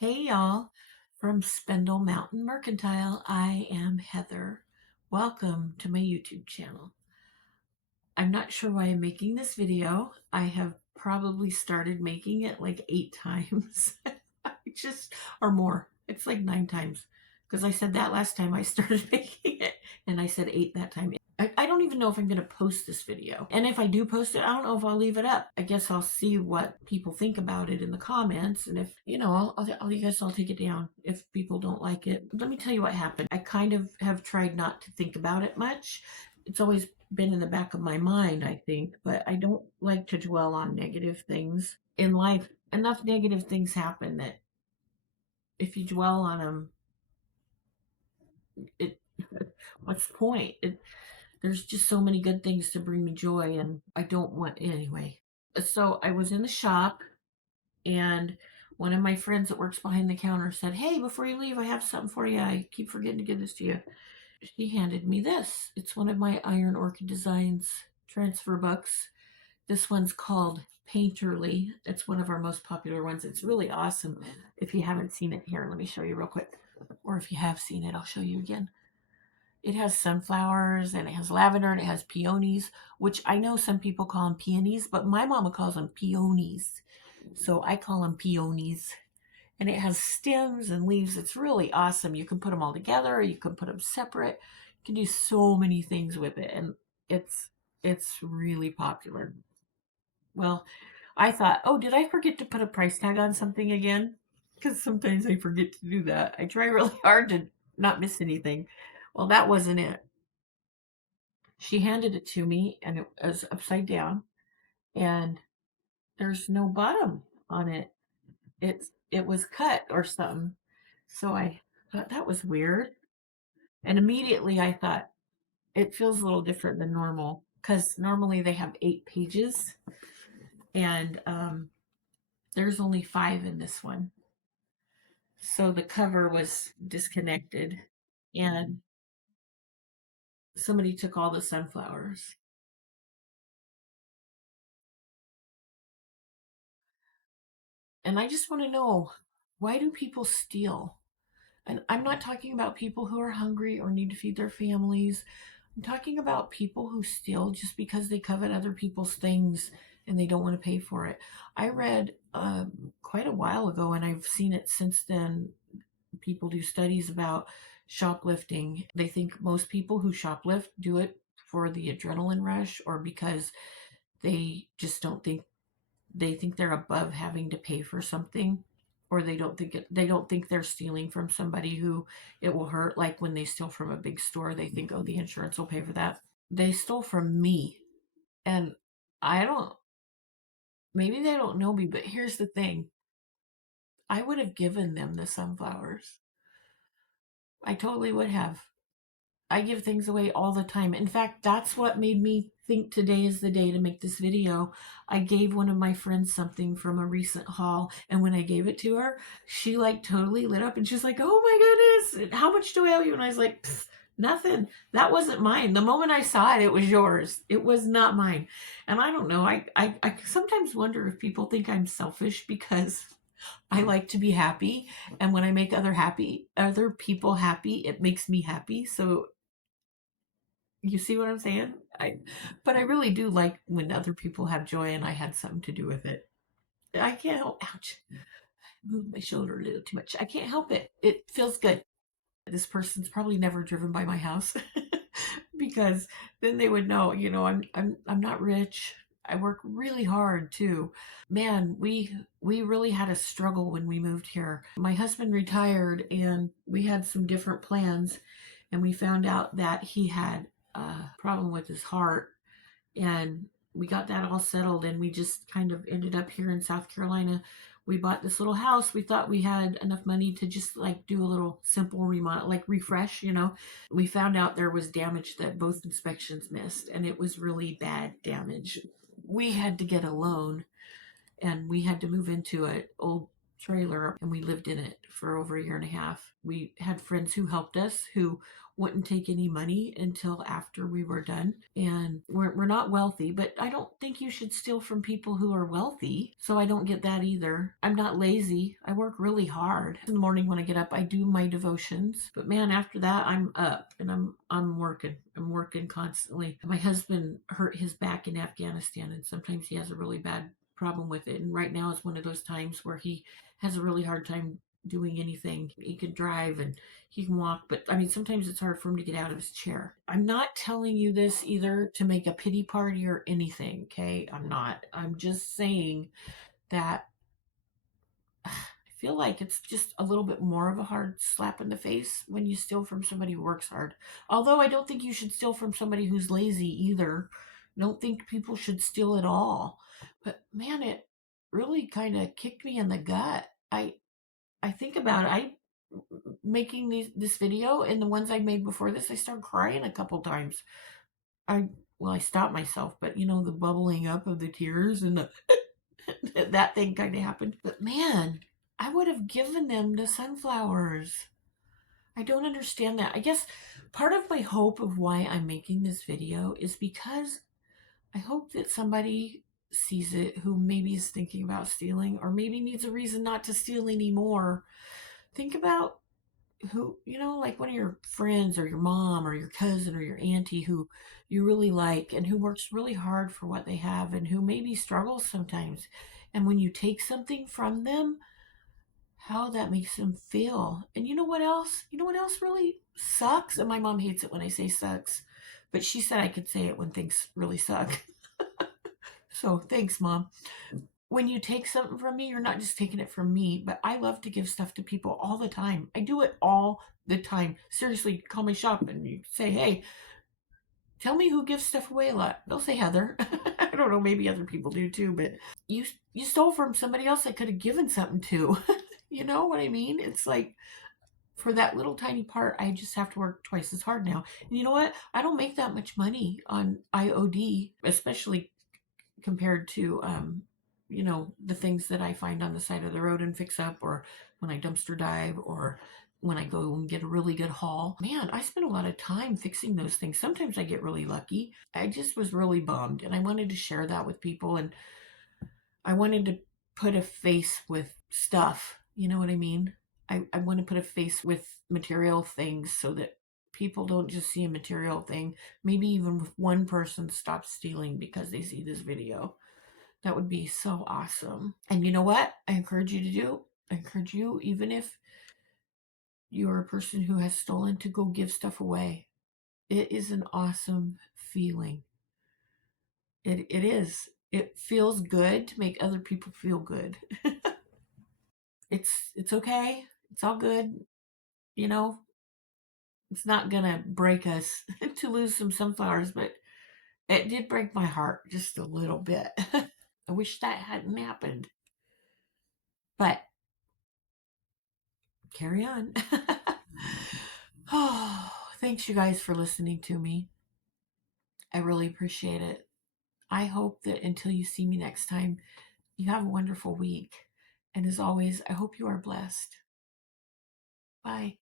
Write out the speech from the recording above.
Hey y'all, from Spindle Mountain Mercantile, I am Heather. Welcome to my YouTube channel. I'm not sure why I'm making this video. I have probably started making it like 8 times. Or more. It's like 9 times. Because I said that last time I started making it, and I said 8 that time. I don't even know if I'm going to post this video. And if I do post it, I don't know if I'll leave it up. I guess I'll see what people think about it in the comments. And if, I guess I'll take it down if people don't like it. Let me tell you what happened. I kind of have tried not to think about it much. It's always been in the back of my mind, I think, but I don't like to dwell on negative things in life. Enough negative things happen that if you dwell on them, it what's the point? There's just so many good things to bring me joy, and I don't want anyway. So I was in the shop, and one of my friends that works behind the counter said, "Hey, before you leave, I have something for you. I keep forgetting to give this to you." She handed me this. It's one of my Iron Orchid Designs transfer books. This one's called Painterly. It's one of our most popular ones. It's really awesome. If you haven't seen it, here, let me show you real quick. Or if you have seen it, I'll show you again. It has sunflowers and it has lavender and it has peonies, which I know some people call them peonies, but my mama calls them peonies. So I call them peonies. And it has stems and leaves. It's really awesome. You can put them all together, or you can put them separate. You can do so many things with it, and it's it's really popular. Well, I thought, oh, did I forget to put a price tag on something again? Because sometimes I forget to do that. I try really hard to not miss anything. Well, that wasn't it. She handed it to me and it was upside down, and there's no bottom on it. It was cut or something. So I thought that was weird. And immediately I thought it feels a little different than normal because normally they have 8 pages, and there's only 5 in this one. So the cover was disconnected, and somebody took all the sunflowers. And I just want to know, why do people steal? And I'm not talking about people who are hungry or need to feed their families. I'm talking about people who steal just because they covet other people's things and they don't want to pay for it. I read quite a while ago, and I've seen it since then. People do studies about shoplifting. They think most people who shoplift do it for the adrenaline rush, or because they just don't think they think they're above having to pay for something, or they don't think they're stealing from somebody who it will hurt. Like when they steal from a big store, they think, oh, the insurance will pay for that. They stole from me, and I don't, maybe they don't know me, but here's the thing. I would have given them the sunflowers. I totally would have. I give things away all the time. In fact, that's what made me think today is the day to make this video. I gave one of my friends something from a recent haul, and when I gave it to her, she like totally lit up and she's like, "Oh my goodness, how much do I owe you?" And I was like, "Nothing. That wasn't mine. The moment I saw it, it was yours. It was not mine." And I don't know. I sometimes wonder if people think I'm selfish because I like to be happy, and when I make other people happy, it makes me happy. So you see what I'm saying? But I really do like when other people have joy and I had something to do with it. I can't help. Ouch! Moved my shoulder a little too much. I can't help it. It feels good. This person's probably never driven by my house because then they would know. I'm not rich. I work really hard too. Man, we really had a struggle when we moved here. My husband retired, and we had some different plans, and we found out that he had a problem with his heart, and we got that all settled, and we just kind of ended up here in South Carolina. We bought this little house. We thought we had enough money to just like do a little simple remodel, like refresh. We found out there was damage that both inspections missed, and it was really bad damage. We had to get a loan, and we had to move into an old trailer and we lived in it for over a year and a half. We had friends who helped us who wouldn't take any money until after we were done. And we're not wealthy, but I don't think you should steal from people who are wealthy. So I don't get that either. I'm not lazy. I work really hard. In the morning when I get up, I do my devotions. But man, after that, I'm up and I'm working. I'm working constantly. My husband hurt his back in Afghanistan, and sometimes he has a really bad problem with it. And right now is one of those times where he has a really hard time doing anything. He can drive and he can walk, but I mean, sometimes it's hard for him to get out of his chair. I'm not telling you this either to make a pity party or anything, okay? I'm not. I'm just saying that I feel like it's just a little bit more of a hard slap in the face when you steal from somebody who works hard. Although I don't think you should steal from somebody who's lazy either. I don't think people should steal at all. But man, it really kind of kicked me in the gut. I think about it. I making this video and the ones I made before this, I started crying a couple times. I well, I stopped myself, but you know, the bubbling up of the tears and the that thing kind of happened. But man, I would have given them the sunflowers. I don't understand that. I guess part of my hope of why I'm making this video is because I hope that somebody sees it who maybe is thinking about stealing or maybe needs a reason not to steal anymore. Think about who, you know, like one of your friends or your mom or your cousin or your auntie who you really like and who works really hard for what they have and who maybe struggles sometimes. And when you take something from them, how that makes them feel. And you know what else? You know what else really sucks? And my mom hates it when I say sucks, but she said I could say it when things really suck. So thanks, Mom. When you take something from me, you're not just taking it from me, but I love to give stuff to people all the time. I do it all the time. Seriously, call my shop and you say, hey, tell me who gives stuff away a lot. They'll say Heather. I don't know, maybe other people do too, but you stole from somebody else I could have given something to. You know what I mean? It's like for that little tiny part, I just have to work twice as hard now. And you know what? I don't make that much money on IOD, especially compared to you know, the things that I find on the side of the road and fix up, or when I dumpster dive, or when I go and get a really good haul. Man, I spend a lot of time fixing those things. Sometimes I get really lucky. I just was really bummed and I wanted to share that with people, and I wanted to put a face with stuff. You know what I mean? I want to put a face with material things so that people don't just see a material thing. Maybe even if one person stops stealing because they see this video. That would be so awesome. And you know what? I encourage you to do. I encourage you, even if you're a person who has stolen, to go give stuff away. It is an awesome feeling. It is. It feels good to make other people feel good. It's okay. It's all good. You know, it's not gonna break us to lose some sunflowers, but it did break my heart just a little bit. I wish that hadn't happened. But carry on. Oh, thanks you guys for listening to me. I really appreciate it. I hope that until you see me next time, you have a wonderful week. And as always, I hope you are blessed. Bye.